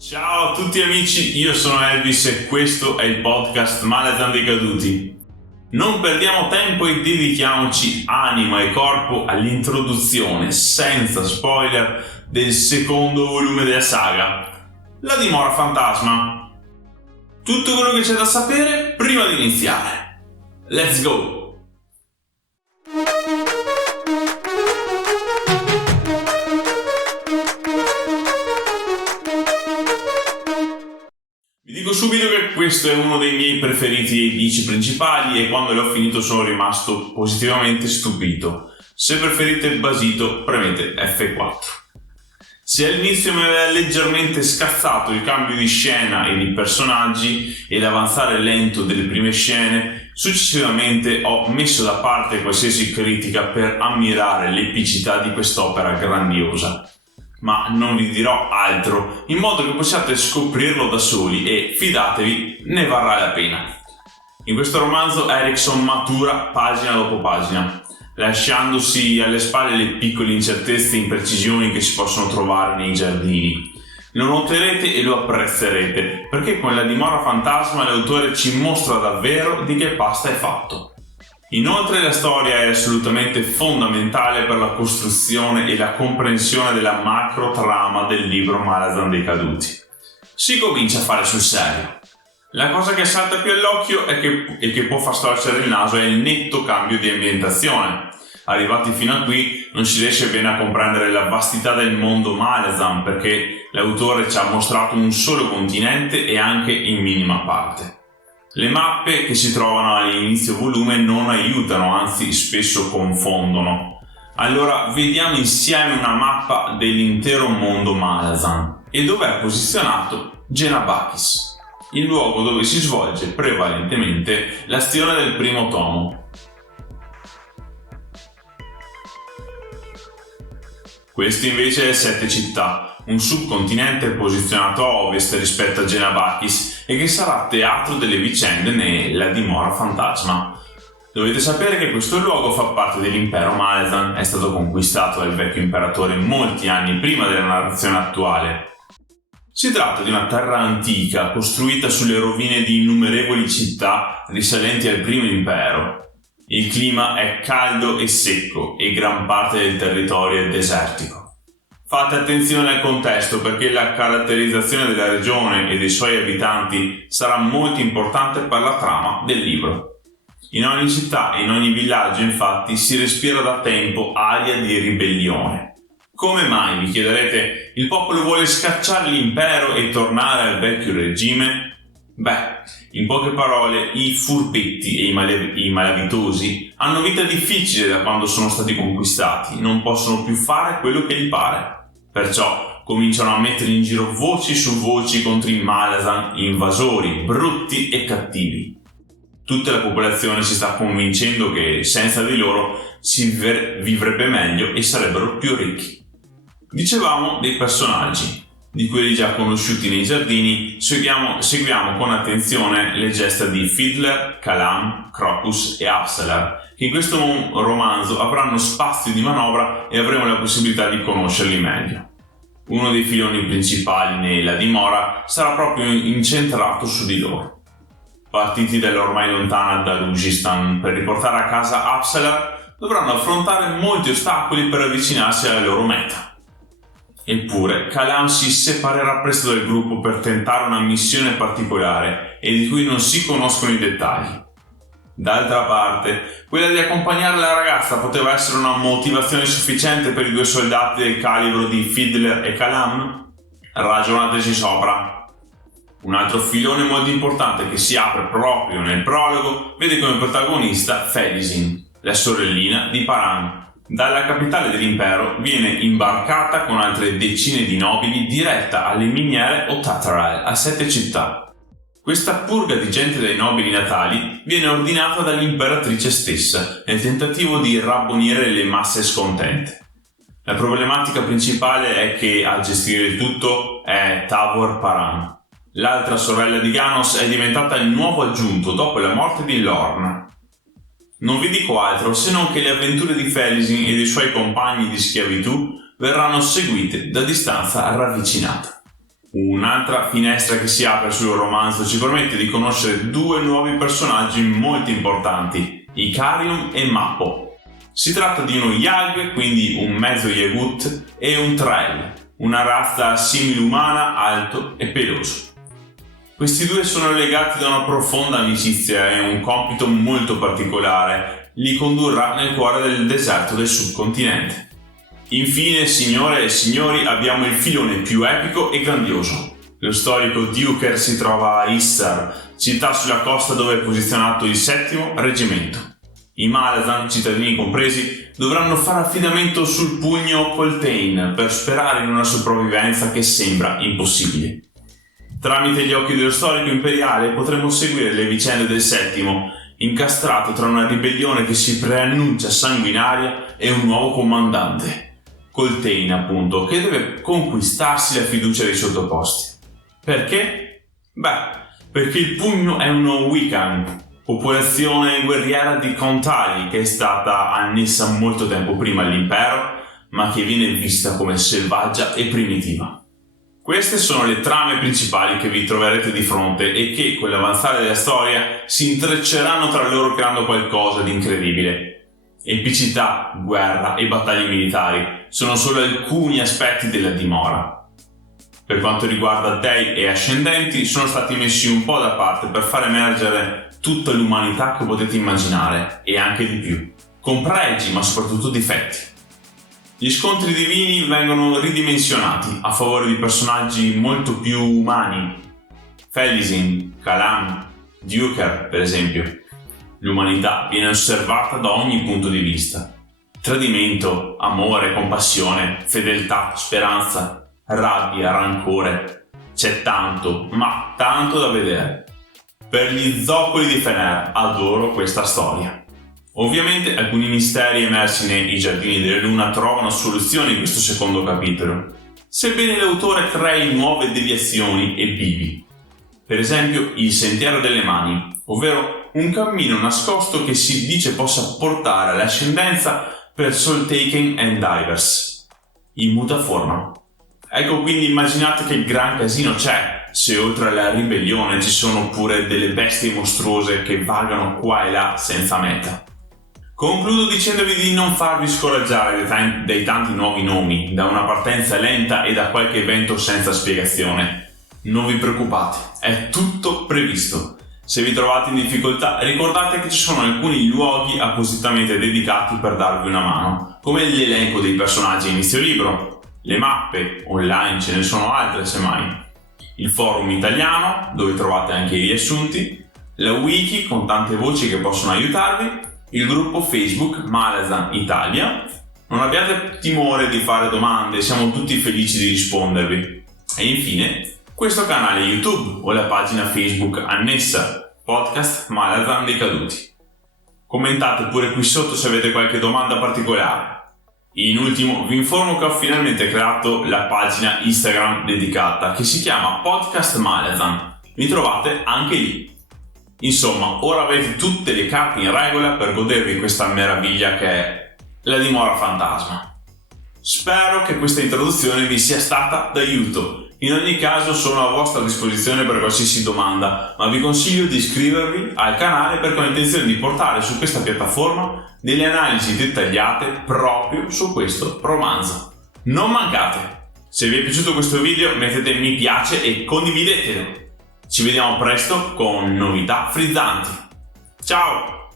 Ciao a tutti amici, io sono Elvis e questo è il podcast Malazan dei Caduti. Non perdiamo tempo e dedichiamoci anima e corpo all'introduzione, senza spoiler, del secondo volume della saga, La dimora fantasma. Tutto quello che c'è da sapere prima di iniziare. Let's go! Vi dico subito che questo è uno dei miei preferiti edici principali e quando l'ho finito sono rimasto positivamente stupito. Se preferite il basito, premete F4. Se all'inizio mi aveva leggermente scazzato il cambio di scena e di personaggi e l'avanzare lento delle prime scene, successivamente ho messo da parte qualsiasi critica per ammirare l'epicità di quest'opera grandiosa. Ma non vi dirò altro, in modo che possiate scoprirlo da soli e, fidatevi, ne varrà la pena. In questo romanzo Erikson matura pagina dopo pagina, lasciandosi alle spalle le piccole incertezze e imprecisioni che si possono trovare nei giardini. Lo noterete e lo apprezzerete, perché con La dimora fantasma l'autore ci mostra davvero di che pasta è fatto. Inoltre la storia è assolutamente fondamentale per la costruzione e la comprensione della macro trama del libro Malazan dei Caduti. Si comincia a fare sul serio. La cosa che salta più all'occhio e che può far storcere il naso è il netto cambio di ambientazione. Arrivati fino a qui non si riesce bene a comprendere la vastità del mondo Malazan perché l'autore ci ha mostrato un solo continente e anche in minima parte. Le mappe che si trovano all'inizio volume non aiutano, anzi spesso confondono. Allora vediamo insieme una mappa dell'intero mondo Malazan e dove è posizionato Genabakis, il luogo dove si svolge prevalentemente l'azione del primo tomo. Questo invece è Sette Città, un subcontinente posizionato a ovest rispetto a Genabakis e che sarà teatro delle vicende nella dimora fantasma. Dovete sapere che questo luogo fa parte dell'impero Malazan, è stato conquistato dal vecchio imperatore molti anni prima della narrazione attuale. Si tratta di una terra antica costruita sulle rovine di innumerevoli città risalenti al primo impero. Il clima è caldo e secco e gran parte del territorio è desertico. Fate attenzione al contesto perché la caratterizzazione della regione e dei suoi abitanti sarà molto importante per la trama del libro. In ogni città e in ogni villaggio infatti si respira da tempo aria di ribellione. Come mai, vi chiederete, il popolo vuole scacciare l'impero e tornare al vecchio regime? Beh, in poche parole, i furbetti e i malavitosi hanno vita difficile da quando sono stati conquistati, non possono più fare quello che gli pare. Perciò cominciano a mettere in giro voci su voci contro i Malazan, invasori, brutti e cattivi. Tutta la popolazione si sta convincendo che senza di loro si vivrebbe meglio e sarebbero più ricchi. Dicevamo dei personaggi. Di quelli già conosciuti nei giardini, seguiamo con attenzione le gesta di Fiddler, Kalam, Crocus e Apsalar, che in questo romanzo avranno spazio di manovra e avremo la possibilità di conoscerli meglio. Uno dei filoni principali nella dimora sarà proprio incentrato su di loro. Partiti dall'ormai lontana Darujistan per riportare a casa Apsalar, dovranno affrontare molti ostacoli per avvicinarsi alla loro meta. Eppure, Kalam si separerà presto dal gruppo per tentare una missione particolare e di cui non si conoscono i dettagli. D'altra parte, quella di accompagnare la ragazza poteva essere una motivazione sufficiente per i due soldati del calibro di Fiddler e Kalam? Ragionateci sopra. Un altro filone molto importante che si apre proprio nel prologo vede come protagonista Felisin, la sorellina di Paran. Dalla capitale dell'impero viene imbarcata con altre decine di nobili diretta alle miniere o Tatarael, a Sette Città. Questa purga di gente dai nobili natali viene ordinata dall'imperatrice stessa nel tentativo di rabbonire le masse scontente. La problematica principale è che a gestire il tutto è Tavor Paran. L'altra sorella di Ganos è diventata il nuovo aggiunto dopo la morte di Lorn. Non vi dico altro se non che le avventure di Felisin e dei suoi compagni di schiavitù verranno seguite da distanza ravvicinata. Un'altra finestra che si apre sul romanzo ci permette di conoscere due nuovi personaggi molto importanti, Ikarion e Mappo. Si tratta di uno Yag, quindi un mezzo Yagut, e un Trell, una razza simil-umana, alto e peloso. Questi due sono legati da una profonda amicizia e un compito molto particolare li condurrà nel cuore del deserto del subcontinente. Infine, signore e signori, abbiamo il filone più epico e grandioso. Lo storico Duker si trova a Issar, città sulla costa dove è posizionato il 7° reggimento. I Malazan, cittadini compresi, dovranno fare affidamento sul pugno Coltane per sperare in una sopravvivenza che sembra impossibile. Tramite gli occhi dello storico imperiale potremo seguire le vicende del 7°, incastrato tra una ribellione che si preannuncia sanguinaria e un nuovo comandante, Coltane appunto, che deve conquistarsi la fiducia dei sottoposti. Perché? Perché il pugno è uno Wiccan, popolazione guerriera di Kontali che è stata annessa molto tempo prima all'impero, ma che viene vista come selvaggia e primitiva. Queste sono le trame principali che vi troverete di fronte e che, con l'avanzare della storia, si intrecceranno tra loro creando qualcosa di incredibile. Epicità, guerra e battaglie militari sono solo alcuni aspetti della dimora. Per quanto riguarda dei e ascendenti, sono stati messi un po' da parte per far emergere tutta l'umanità che potete immaginare, e anche di più, con pregi ma soprattutto difetti. Gli scontri divini vengono ridimensionati a favore di personaggi molto più umani. Felisin, Kalam, Duker, per esempio. L'umanità viene osservata da ogni punto di vista. Tradimento, amore, compassione, fedeltà, speranza, rabbia, rancore. C'è tanto, ma tanto da vedere. Per gli zoccoli di Fener adoro questa storia. Ovviamente alcuni misteri emersi nei Giardini della Luna trovano soluzione in questo secondo capitolo, sebbene l'autore crei nuove deviazioni e bivi. Per esempio il Sentiero delle Mani, ovvero un cammino nascosto che si dice possa portare all'ascendenza per Soul Taken and Divers, in mutaforma. Ecco, quindi immaginate che gran casino c'è, se oltre alla ribellione ci sono pure delle bestie mostruose che vagano qua e là senza meta. Concludo dicendovi di non farvi scoraggiare dai tanti nuovi nomi, da una partenza lenta e da qualche evento senza spiegazione. Non vi preoccupate, è tutto previsto. Se vi trovate in difficoltà, ricordate che ci sono alcuni luoghi appositamente dedicati per darvi una mano, come l'elenco dei personaggi a inizio libro, le mappe, online ce ne sono altre semmai, il forum italiano, dove trovate anche i riassunti, la wiki con tante voci che possono aiutarvi, il gruppo Facebook Malazan Italia. Non abbiate timore di fare domande, siamo tutti felici di rispondervi. E infine, questo canale YouTube o la pagina Facebook annessa, Podcast Malazan dei Caduti. Commentate pure qui sotto se avete qualche domanda particolare. In ultimo, vi informo che ho finalmente creato la pagina Instagram dedicata, che si chiama Podcast Malazan. Mi trovate anche lì. Insomma, ora avete tutte le carte in regola per godervi questa meraviglia che è la dimora fantasma. Spero che questa introduzione vi sia stata d'aiuto. In ogni caso sono a vostra disposizione per qualsiasi domanda, ma vi consiglio di iscrivervi al canale perché ho intenzione di portare su questa piattaforma delle analisi dettagliate proprio su questo romanzo. Non mancate! Se vi è piaciuto questo video mettete mi piace e condividetelo. Ci vediamo presto con novità frizzanti. Ciao!